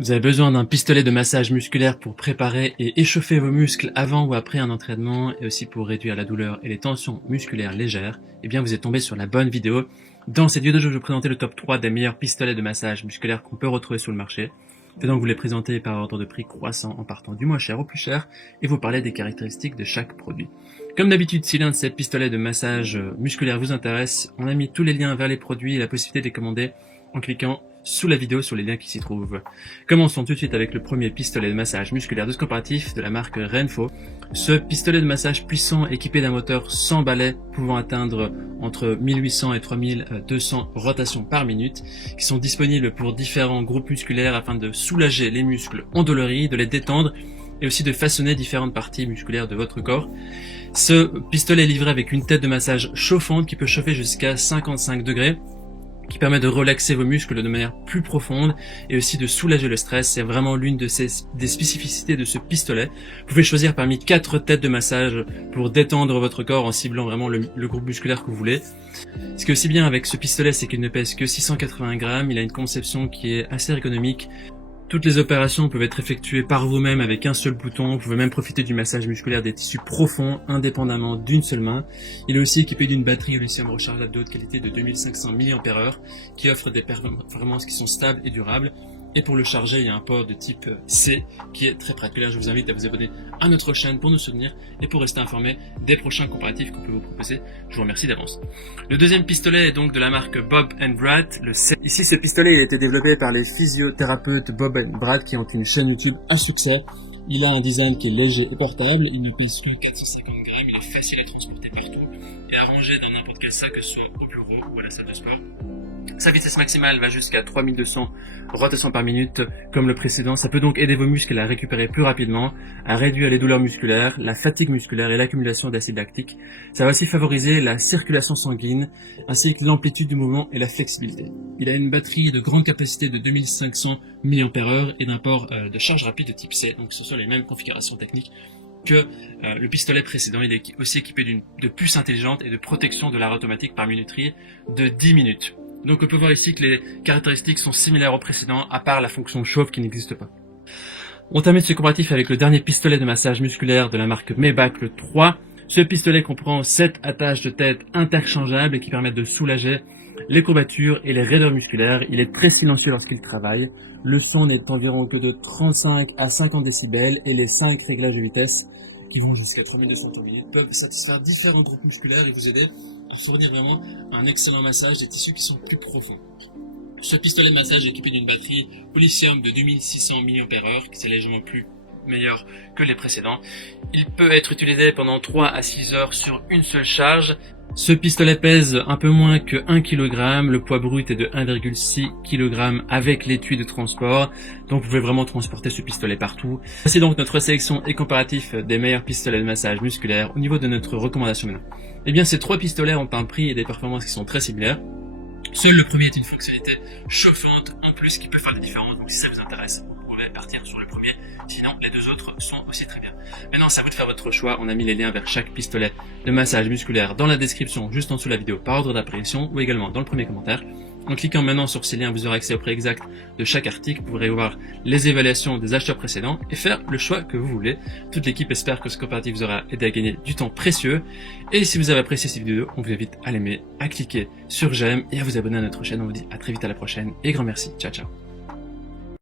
Vous avez besoin d'un pistolet de massage musculaire pour préparer et échauffer vos muscles avant ou après un entraînement et aussi pour réduire la douleur et les tensions musculaires légères. Eh bien, vous êtes tombé sur la bonne vidéo. Dans cette vidéo, je vais vous présenter le top 3 des meilleurs pistolets de massage musculaire qu'on peut retrouver sur le marché. Je vais donc vous les présenter par ordre de prix croissant en partant du moins cher au plus cher et vous parler des caractéristiques de chaque produit. Comme d'habitude, si l'un de ces pistolets de massage musculaire vous intéresse, on a mis tous les liens vers les produits et la possibilité de les commander en cliquant sous la vidéo sur les liens qui s'y trouvent. Commençons tout de suite avec le premier pistolet de massage musculaire de ce comparatif de la marque Renpho. Ce pistolet de massage puissant équipé d'un moteur sans balai pouvant atteindre entre 1800 et 3200 rotations par minute qui sont disponibles pour différents groupes musculaires afin de soulager les muscles endoloris, de les détendre et aussi de façonner différentes parties musculaires de votre corps. Ce pistolet est livré avec une tête de massage chauffante qui peut chauffer jusqu'à 55 degrés, qui permet de relaxer vos muscles de manière plus profonde et aussi de soulager le stress. C'est vraiment l'une des spécificités de ce pistolet. Vous pouvez choisir parmi 4 têtes de massage pour détendre votre corps en ciblant vraiment le groupe musculaire que vous voulez. Ce qui est aussi bien avec ce pistolet, c'est qu'il ne pèse que 680 grammes. Il a une conception qui est assez ergonomique. Toutes les opérations peuvent être effectuées par vous-même avec un seul bouton. Vous pouvez même profiter du massage musculaire des tissus profonds indépendamment d'une seule main. Il est aussi équipé d'une batterie au lithium rechargeable de haute qualité de 2500 mAh qui offre des performances qui sont stables et durables. Et pour le charger, il y a un port de type C qui est très pratique. Je vous invite à vous abonner à notre chaîne pour nous soutenir et pour rester informé des prochains comparatifs qu'on peut vous proposer. Je vous remercie d'avance. Le deuxième pistolet est donc de la marque Bob & Brad, le C. Ici, ce pistolet il a été développé par les physiothérapeutes Bob & Brad qui ont une chaîne YouTube à succès. Il a un design qui est léger et portable, il ne pèse que 450 grammes, il est facile à transporter partout et à ranger dans n'importe quel sac, que ce soit au bureau ou à la salle de sport. Sa vitesse maximale va jusqu'à 3200 rotations par minute comme le précédent. Ça peut donc aider vos muscles à récupérer plus rapidement, à réduire les douleurs musculaires, la fatigue musculaire et l'accumulation d'acide lactique. Ça va aussi favoriser la circulation sanguine ainsi que l'amplitude du mouvement et la flexibilité. Il a une batterie de grande capacité de 2500 mAh et d'un port de charge rapide de type C. Donc ce sont les mêmes configurations techniques que le pistolet précédent. Il est aussi équipé de puces intelligentes et de protection de l'arrêt automatique par minuterie de 10 minutes. Donc on peut voir ici que les caractéristiques sont similaires au précédent, à part la fonction chauffe qui n'existe pas. On termine ce comparatif avec le dernier pistolet de massage musculaire de la marque Maybach, le 3. Ce pistolet comprend 7 attaches de tête interchangeables qui permettent de soulager les courbatures et les raideurs musculaires. Il est très silencieux lorsqu'il travaille. Le son n'est environ que de 35 à 50 décibels et les 5 réglages de vitesse qui vont jusqu'à 3200 tours minute peuvent satisfaire différents groupes musculaires et vous aider à fournir vraiment un excellent massage des tissus qui sont plus profonds. Ce pistolet de massage est équipé d'une batterie au lithium de 2600 mAh qui est légèrement plus meilleur que les précédents. Il peut être utilisé pendant 3 à 6 heures sur une seule charge. Ce pistolet pèse un peu moins que 1 kg, le poids brut est de 1,6 kg avec l'étui de transport, donc vous pouvez vraiment transporter ce pistolet partout. Voici donc notre sélection et comparatif des meilleurs pistolets de massage musculaire au niveau de notre recommandation maintenant. Eh bien ces 3 pistolets ont un prix et des performances qui sont très similaires. Seul le premier est une fonctionnalité chauffante en plus qui peut faire la différence, donc si ça vous intéresse, vous pouvez partir sur le premier, sinon les 2 autres sont aussi très bien. Maintenant c'est à vous de faire votre choix, on a mis les liens vers chaque pistolet de massage musculaire dans la description juste en dessous de la vidéo par ordre d'apparition ou également dans le premier commentaire. En cliquant maintenant sur ces liens, vous aurez accès au prix exact de chaque article, vous pourrez voir les évaluations des acheteurs précédents et faire le choix que vous voulez. Toute l'équipe espère que ce comparatif vous aura aidé à gagner du temps précieux. Et si vous avez apprécié cette vidéo, on vous invite à l'aimer, à cliquer sur j'aime et à vous abonner à notre chaîne. On vous dit à très vite à la prochaine et grand merci. Ciao ciao.